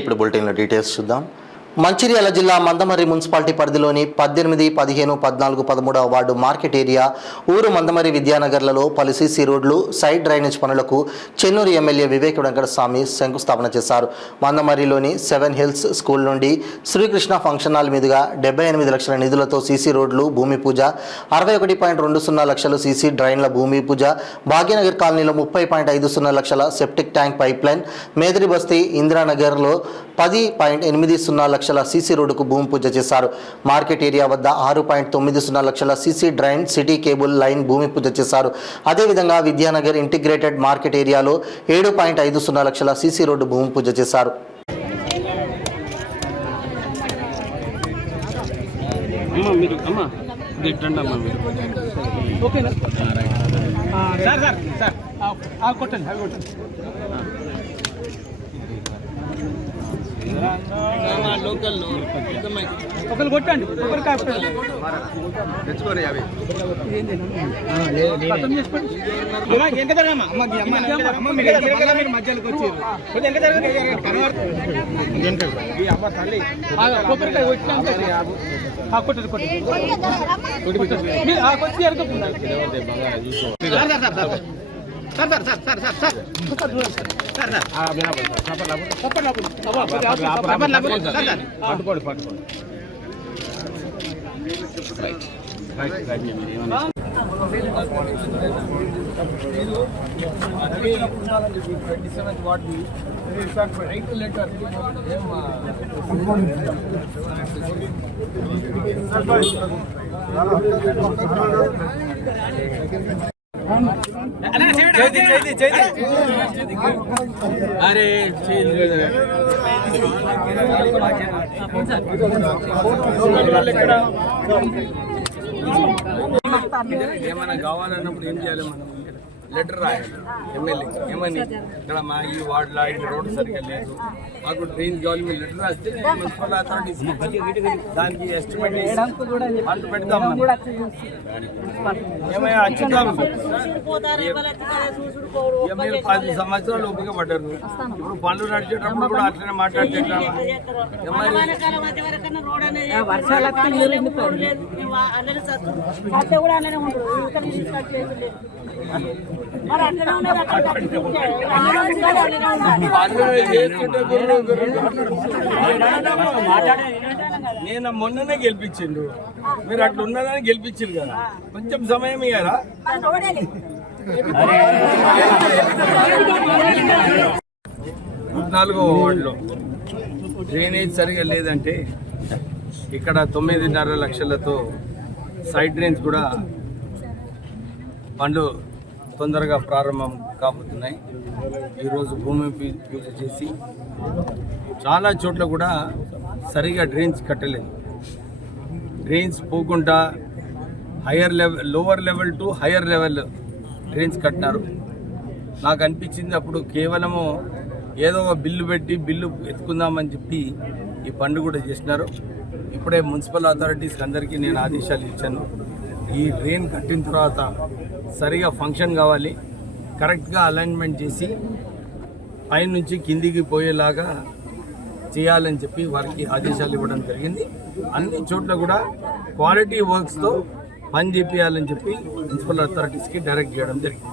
ఇప్పుడు బులెటిన్లో డీటెయిల్స్ చూద్దాం. మంచిర్యాల జిల్లా మందమర్రి మున్సిపాలిటీ పరిధిలోని 18, 15, 14, 13వ వార్డు మార్కెట్ ఏరియా ఊరు మందమర్రి విద్యానగర్లలో పలు సీసీ రోడ్లు, సైడ్ డ్రైనేజ్ పనులకు చెన్నూరు ఎమ్మెల్యే వివేక్ వెంకటస్వామి శంకుస్థాపన చేశారు. మందమర్రిలోని 7 హిల్స్ స్కూల్ నుండి శ్రీకృష్ణ ఫంక్షన్ హాల్ మీదుగా 78 లక్షల నిధులతో సీసీ రోడ్లు భూమి పూజ, 61.20 లక్షలు సీసీ డ్రైన్ల భూమి పూజ, భాగ్యనగర్ కాలనీలో 30.50 లక్షల సెప్టిక్ ట్యాంక్ పైప్లైన్, మేదరి బస్తీ ఇందిరానగర్లో 10.80 లక్షల సీసీ రోడ్డుకు భూమి పూజ చేశారు. మార్కెట్ ఏరియా వద్ద 6.90 లక్షల CC drain, city cable line భూమి పూజ చేశారు. అదేవిధంగా విద్యానగర్ ఇంటిగ్రేటెడ్ మార్కెట్ ఏరియాలో 7.50 లక్షల సీసీ రోడ్డు భూమి పూజ చేశారు. ఒకరు కొట్టండి, ఒకరు మధ్యలోకి వచ్చారు. అరే ఏమైనా కావాలన్నప్పుడు ఏం చేయాలి? మనం లెటర్ రాయాలి ఎమ్మెల్యేకి. ఏమని ఇక్కడ మా ఈ వార్డులో ఈ రోడ్డు సరిగ్గా లేదు, మాకు డ్రైన్ కావాలి, మీరు లెటర్ రాస్తే మున్సిపల్ అథారిటీస్ దానికి ఎస్టిమేట్ వాళ్ళు పెడతాం. ఏమైనా వచ్చుతాం. మీరు 10 సంవత్సరాలు ఉపయోగపడ్డారు. ఇప్పుడు పనులు నడిచేటప్పుడు కూడా అట్లనే మాట్లాడితే నేను మొన్ననే గెలిపించిండు, మీరు అట్లా ఉన్నదని గెలిపించిండు కదా, కొంచెం సమయం ఇయ్యారా? 14వ వార్డులో డ్రైనేజ్ సరిగా లేదంటే ఇక్కడ 9.5 లక్షలతో సైడ్ డ్రైన్స్ కూడా పనులు తొందరగా ప్రారంభం కాబోతున్నాయి. ఈరోజు భూమి పూజ చేసి చాలా చోట్ల కూడా సరిగా డ్రైన్స్ కట్టలేదు. డ్రైన్స్ పోకుండా lower level to higher level drains కట్టినారు. నాకు అనిపించింది అప్పుడు కేవలము ఏదో ఒక బిల్లు పెట్టి బిల్లు ఎత్తుకుందామని చెప్పి ఈ పనులు కూడా చేసినారు. ఇప్పుడే మున్సిపల్ అథారిటీస్కి అందరికీ నేను ఆదేశాలు ఇచ్చాను. ఈ డ్రైన్ కట్టిన తర్వాత సరిగా ఫంక్షన్ కావాలి, కరెక్ట్గా అలైన్మెంట్ చేసి పైనుంచి కిందికి పోయేలాగా చేయాలని చెప్పి వారికి ఆదేశాలు ఇవ్వడం జరిగింది. అన్ని చోట్ల కూడా క్వాలిటీ వర్క్స్తో పని చేయాలని చెప్పి మున్సిపల్ అథారిటీస్కి డైరెక్ట్ చేయడం జరిగింది.